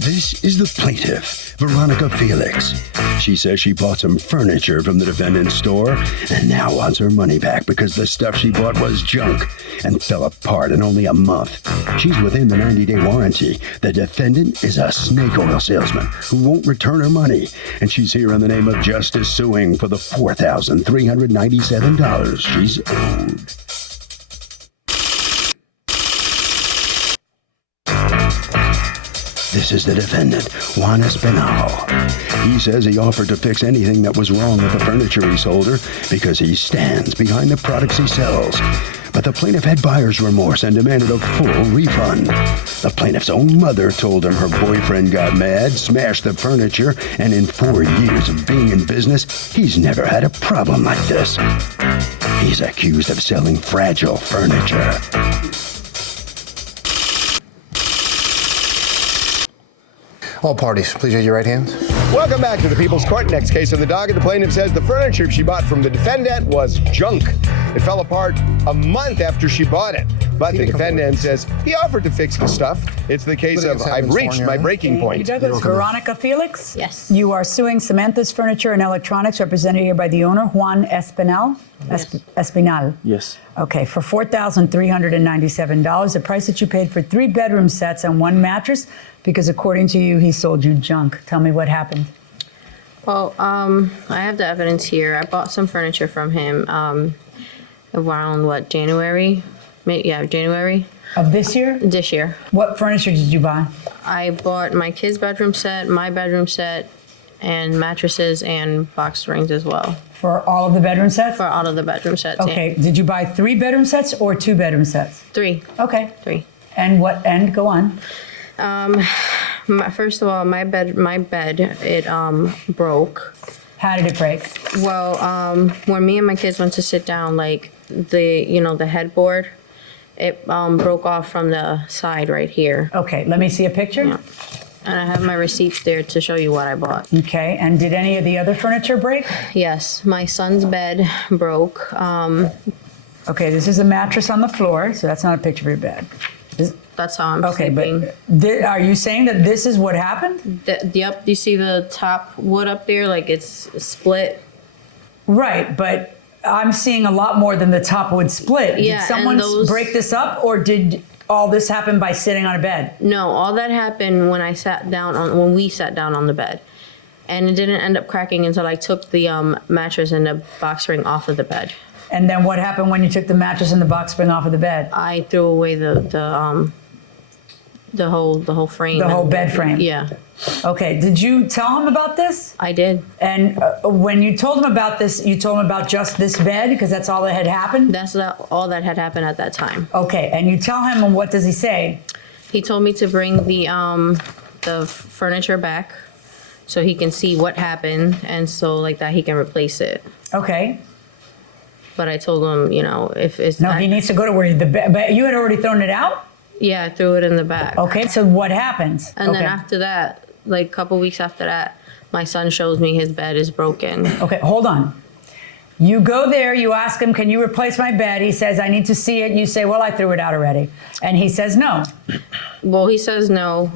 This is the plaintiff, Veronica Felix. She says she bought some furniture from the defendant's store and now wants her money back because the stuff she bought was junk and fell apart in only a month. She's within the 90-day warranty. The defendant is a snake oil salesman who won't return her money, and she's here in the name of justice suing for the $4,397 she's owed. This is the defendant, Juan Espinal. He says he offered to fix anything that was wrong with the furniture he sold her because he stands behind the products he sells. But the plaintiff had buyer's remorse and demanded a full refund. The plaintiff's own mother told him her boyfriend got mad, smashed the furniture, and in 4 years of being in business, he's never had a problem like this. He's accused of selling fragile furniture. All parties, please raise your right hands. Welcome back to the People's Court. Next case on the docket, the plaintiff says the furniture she bought from the defendant was junk. It fell apart a month after she bought it. But the defendant says he offered to fix the stuff. It's the case of I've reached my breaking point. Veronica Felix? Yes. You are suing Samantha's Furniture and Electronics, represented here by the owner, Juan Espinal? Yes. Espinal? Yes. Okay, for $4,397, the price that you paid for 3 bedroom sets and 1 mattress, because according to you, he sold you junk. Tell me what happened. Well, I have the evidence here. I bought some furniture from him around, January? Yeah, January. Of this year? This year. What furniture did you buy? I bought my kid's bedroom set, my bedroom set, and mattresses and box springs as well. For all of the bedroom sets? For all of the bedroom sets. Okay, did you buy 3 bedroom sets or 2 bedroom sets? 3. Okay. 3. And go on. First of all, my bed, it broke. How did it break? Well, when me and my kids went to sit down, the headboard, it broke off from the side right here. Okay, let me see a picture. Yeah. And I have my receipts there to show you what I bought. Okay, and did any of the other furniture break? Yes, my son's bed broke. Okay, this is a mattress on the floor, so that's not a picture of your bed. That's how I'm Okay, sleeping. but are you saying that this is what happened? Yep, you see the top wood up there, it's split? Right, but I'm seeing a lot more than the top wood split. Yeah, did someone break this up, or did all this happen by sitting on a bed? No, all that happened when we sat down on the bed. And it didn't end up cracking until I took the mattress and the box spring off of the bed. And then what happened when you took the mattress and the box spring off of the bed? I threw away the whole frame. The whole bed frame? Yeah. Okay, did you tell him about this? I did. And when you told him about this, you told him about just this bed, because that's all that had happened? That's all that had happened at that time. Okay, and you tell him, and what does he say? He told me to bring the furniture back so he can see what happened, and so that he can replace it. Okay. But I told him, if it's No, he needs to go to where the bed, but you had already thrown it out? Yeah, I threw it in the back. Okay, so what happens? And then after that, a couple weeks after that, my son shows me his bed is broken. Okay, hold on. You go there, you ask him, can you replace my bed? He says, I need to see it. You say, well, I threw it out already. And he says no. Well, he says no.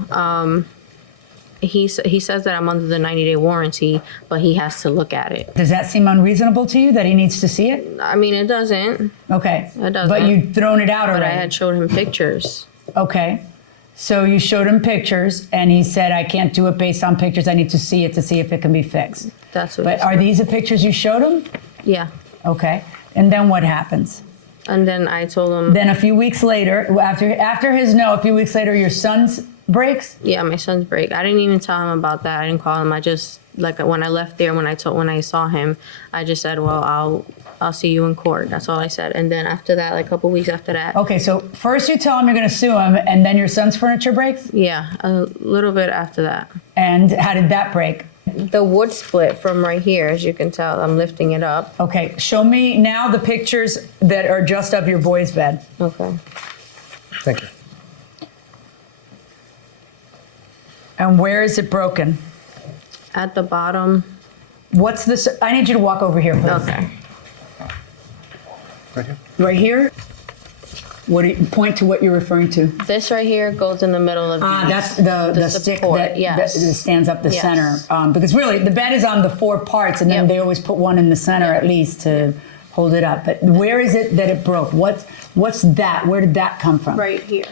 He says that I'm under the 90-day warranty, but he has to look at it. Does that seem unreasonable to you, that he needs to see it? I mean, it doesn't. Okay. It doesn't. But you've thrown it out already. But I had showed him pictures. Okay. So you showed him pictures, and he said, I can't do it based on pictures. I need to see it to see if it can be fixed. That's what But are these the pictures you showed him? Yeah. Okay. And then what happens? And then I told him. Then a few weeks later, after his no, a few weeks later, your son's breaks? Yeah, my son's break. I didn't even tell him about that. I didn't call him. I just, when I left there, when I saw him, I just said, well, I'll see you in court. That's all I said. And then after that, a couple weeks after that. Okay, so first you tell him you're going to sue him, and then your son's furniture breaks? Yeah, a little bit after that. And how did that break? The wood split from right here, as you can tell. I'm lifting it up. Okay, show me now the pictures that are just of your boy's bed. Okay. Thank you. And where is it broken? At the bottom. What's this? I need you to walk over here, please. Okay. Right here. Right here? What do you point to? What you're referring to? This right here goes in the middle of these. That's the stick support, that yes. stands up the Yes. center. Because really, the bed is on the 4 parts, and then Yep. they always put one in the center at least to hold it up. But where is it that it broke? What's that? Where did that come from? Right here.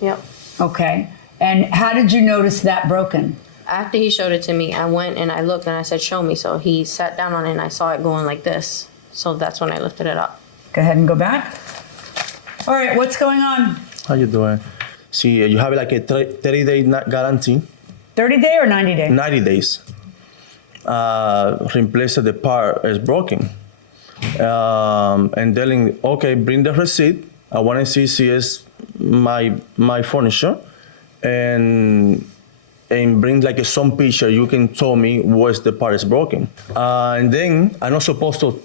Yep. Okay. And how did you notice that broken? After he showed it to me, I went and I looked and I said, show me. So he sat down on it and I saw it going like this. So that's when I lifted it up. Go ahead and go back. All right, what's going on? How you doing? See, you have like a 30-day guarantee, 30-day or 90-day? 90 days. Replace the part is broken. And telling, okay, bring the receipt. I want to see is my furniture, and bring like some picture. You can tell me where's the part is broken. And then I'm not supposed to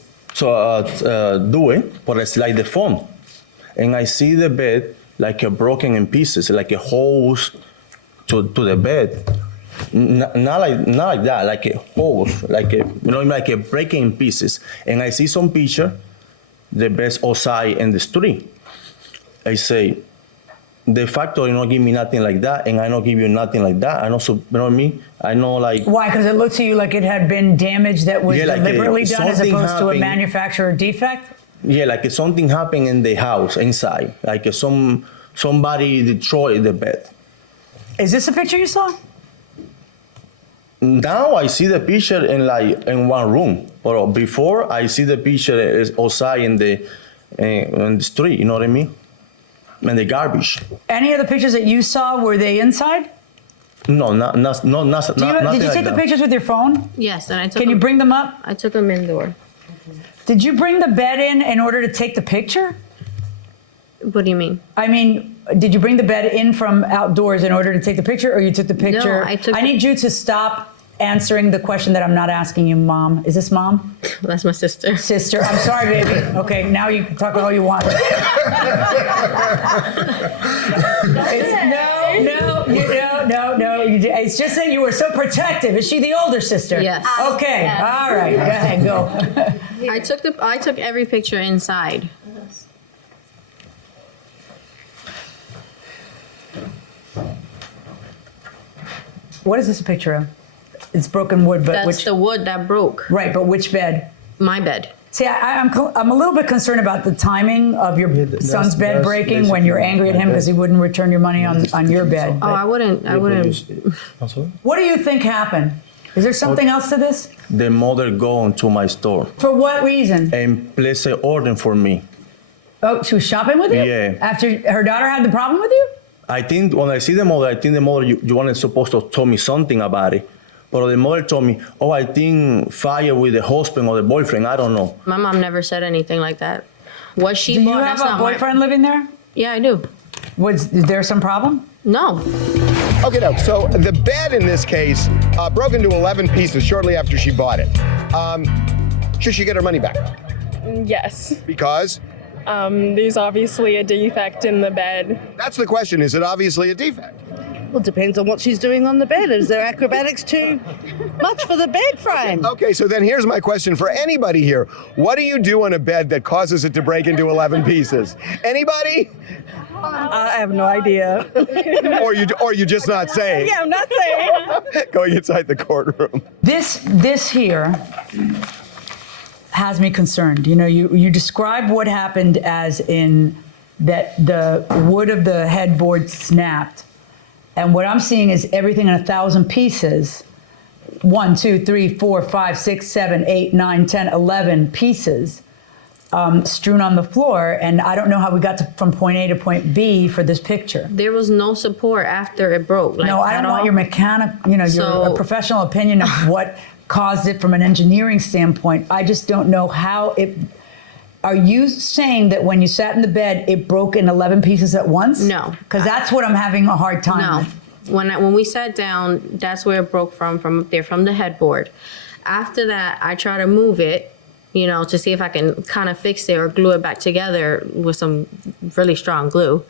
do it, but it's like the phone. And I see the bed like a broken in pieces, like a holes to the bed. Not like that, like a holes, like a breaking in pieces. And I see some picture, the bed's outside in the street. I say, the factory not give me nothing like that, and I don't give you nothing like that. I know, you know what I mean? I know, like. Why? Because it looked to you like it had been damage that was like deliberately done as something opposed to a happened. manufacturer defect? Yeah, like something happened in the house inside, like somebody destroyed the bed. Is this a picture you saw? Now I see the picture in one room, but before I see the picture is outside in the street. You know what I mean? And the garbage. Any of the pictures that you saw, were they inside? No, nothing Did you like take the that. pictures with your phone? Yes, and I took Can you him, bring them up? I took him indoor. Did you bring the bed in order to take the picture? What do you mean? I mean, did you bring the bed in from outdoors in order to take the picture, or you took the picture? I took I the- need you to stop answering the question that I'm not asking you, Mom. Is this Mom? That's my sister. Sister. I'm sorry, baby. Okay, now you can talk all you want. No. It's just that you were so protective. Is she the older sister? Yes. Okay. Yes. All right. Go ahead. Go. I took every picture inside. What is this a picture of? It's broken wood, but That's which? the wood that broke. Right, but which bed? My bed. See, I'm a little bit concerned about the timing of your son's bed that's breaking when you're angry at him because he wouldn't return your money on your bed. Oh, I wouldn't. What do you think happened? Is there something else to this? The mother go into my store For what reason? and place an order for me. Oh, she was shopping with you? Yeah. After her daughter had the problem with you? I think when I see the mother, you weren't supposed to tell me something about it. But the mother told me, oh, I think fire with the husband or the boyfriend. I don't know. My mom never said anything like that. What she Do you bought, have that's a not boyfriend living there? Yeah, I do. Is there some problem? No. Okay, no. So the bed in this case broke into 11 pieces shortly after she bought it. Should she get her money back? Yes. Because There's obviously a defect in the bed. that's the question. Is it obviously a defect? Well, depends on what she's doing on the bed. Is there acrobatics too much for the bed frame? Okay, so then here's my question for anybody here. What do you do on a bed that causes it to break into 11 pieces? Anybody? I have no idea. Or you just not saying? Yeah, I'm not saying. Going inside the courtroom. This here has me concerned. You know, you describe what happened as in that the wood of the headboard snapped. And what I'm seeing is everything in 1,000 pieces. 1, 2, 3, 4, 5, 6, 7, 8, 9, 10, 11 pieces strewn on the floor. And I don't know how we got from point A to point B for this picture. There was no support after it broke. No, I don't want your your professional opinion of what caused it from an engineering standpoint. I just don't know how it. Are you saying that when you sat in the bed, it broke in 11 pieces at once? No. Because that's what I'm having a hard time No. with. When we sat down, that's where it broke from up there, from the headboard. After that, I try to move it, to see if I can kind of fix it or glue it back together with some really strong glue.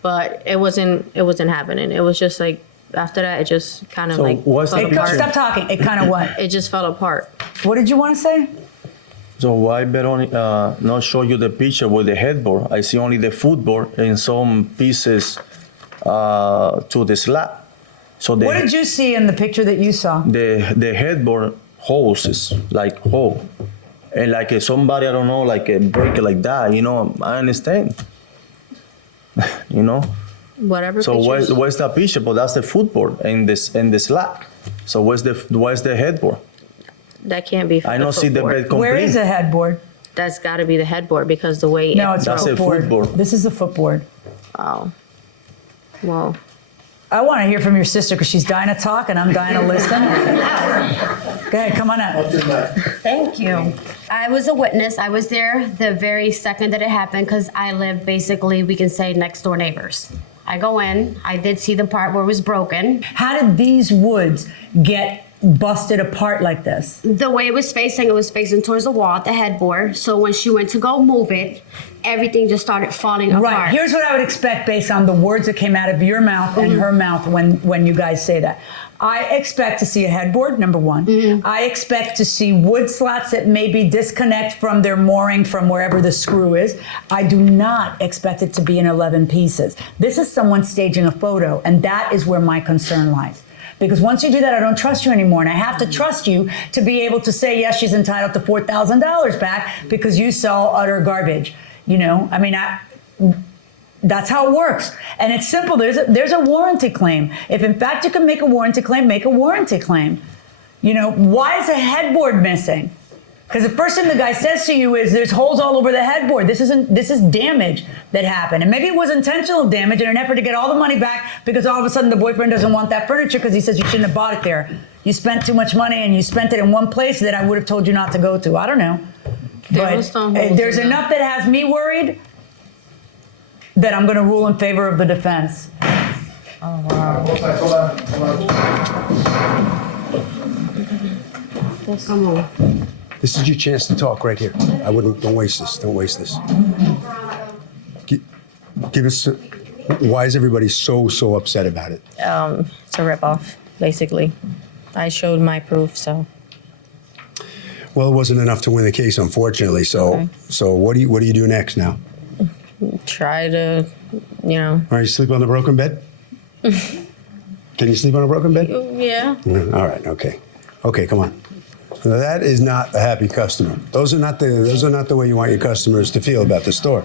But it wasn't happening. It was just like, after that, it just kind of So what's fell the apart. picture? Stop talking. It kind of what? It just fell apart. What did you want to say? So why better not show you the picture with the headboard? I see only the footboard and some pieces to the slab. So What did you see in the picture that you saw? the headboard holes is like hole, and like somebody, I don't know, like break it like that. You know, I understand. You know. Whatever. So pictures. where's the picture? But that's the footboard and the slab. So where's the headboard? That can't be. I don't see the bed complete. Where is the headboard? That's got to be the headboard because the way. No, it's That's a a footboard. footboard. This is the footboard. Oh. Well. I want to hear from your sister because she's dying to talk and I'm dying to listen. Go ahead, come on up. Thank you. I was a witness. I was there the very second that it happened because I live basically, we can say, next door neighbors. I go in. I did see the part where it was broken. How did these woods get busted apart like this? The way it was facing towards the wall at the headboard. So when she went to go move it, everything just started falling apart. Right. Here's what I would expect based on the words that came out of your mouth and her mouth when you guys say that. I expect to see a headboard, number one. I expect to see wood slats that maybe disconnect from their mooring from wherever the screw is. I do not expect it to be in 11 pieces. This is someone staging a photo, and that is where my concern lies. Because once you do that, I don't trust you anymore. And I have to trust you to be able to say, yes, she's entitled to $4,000 back because you sell utter garbage. You know, I mean, that's how it works. And it's simple. There's a warranty claim. If in fact you can make a warranty claim, make a warranty claim. You know, why is a headboard missing? Because the first thing the guy says to you is there's holes all over the headboard. This is damage that happened. And maybe it was intentional damage in an effort to get all the money back because all of a sudden the boyfriend doesn't want that furniture because he says you shouldn't have bought it there. You spent too much money and you spent it in one place that I would have told you not to go to. I don't know. But there's enough that has me worried that I'm going to rule in favor of the defense. Oh, wow. Come on. This is your chance to talk right here. Don't waste this. Don't waste this. Give us, why is everybody so upset about it? It's a ripoff, basically. I showed my proof, so. Well, it wasn't enough to win the case, unfortunately. So, Okay. so what do you do next now? Try to, you know. All right, you sleep on the broken bed? Can you sleep on a broken bed? Yeah. All right, okay. Okay, come on. Now, that is not a happy customer. Those are not the way you want your customers to feel about the store.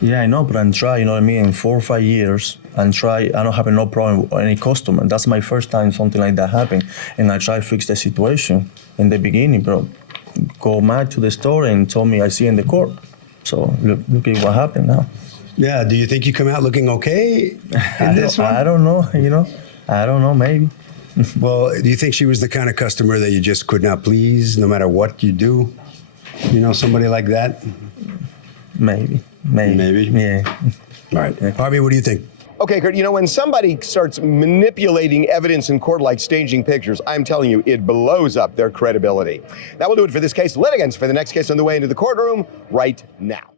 Yeah, I know, but I'm trying, you know what I mean, in 4 or 5 years, I don't have no problem with any customer. That's my first time something like that happened. And I try to fix the situation in the beginning, bro. Go mad to the store and told me I see in the court. So look at what happened now. Yeah, do you think you come out looking okay in this one? I don't know, you know. I don't know, maybe. Well, do you think she was the kind of customer that you just could not please no matter what you do? You know, somebody like that? Maybe. Yeah. All right. Harvey, what do you think? Okay, Kurt, you know, when somebody starts manipulating evidence in court like staging pictures, I'm telling you, it blows up their credibility. That will do it for this case. Litigants for the next case on the way into the courtroom right now.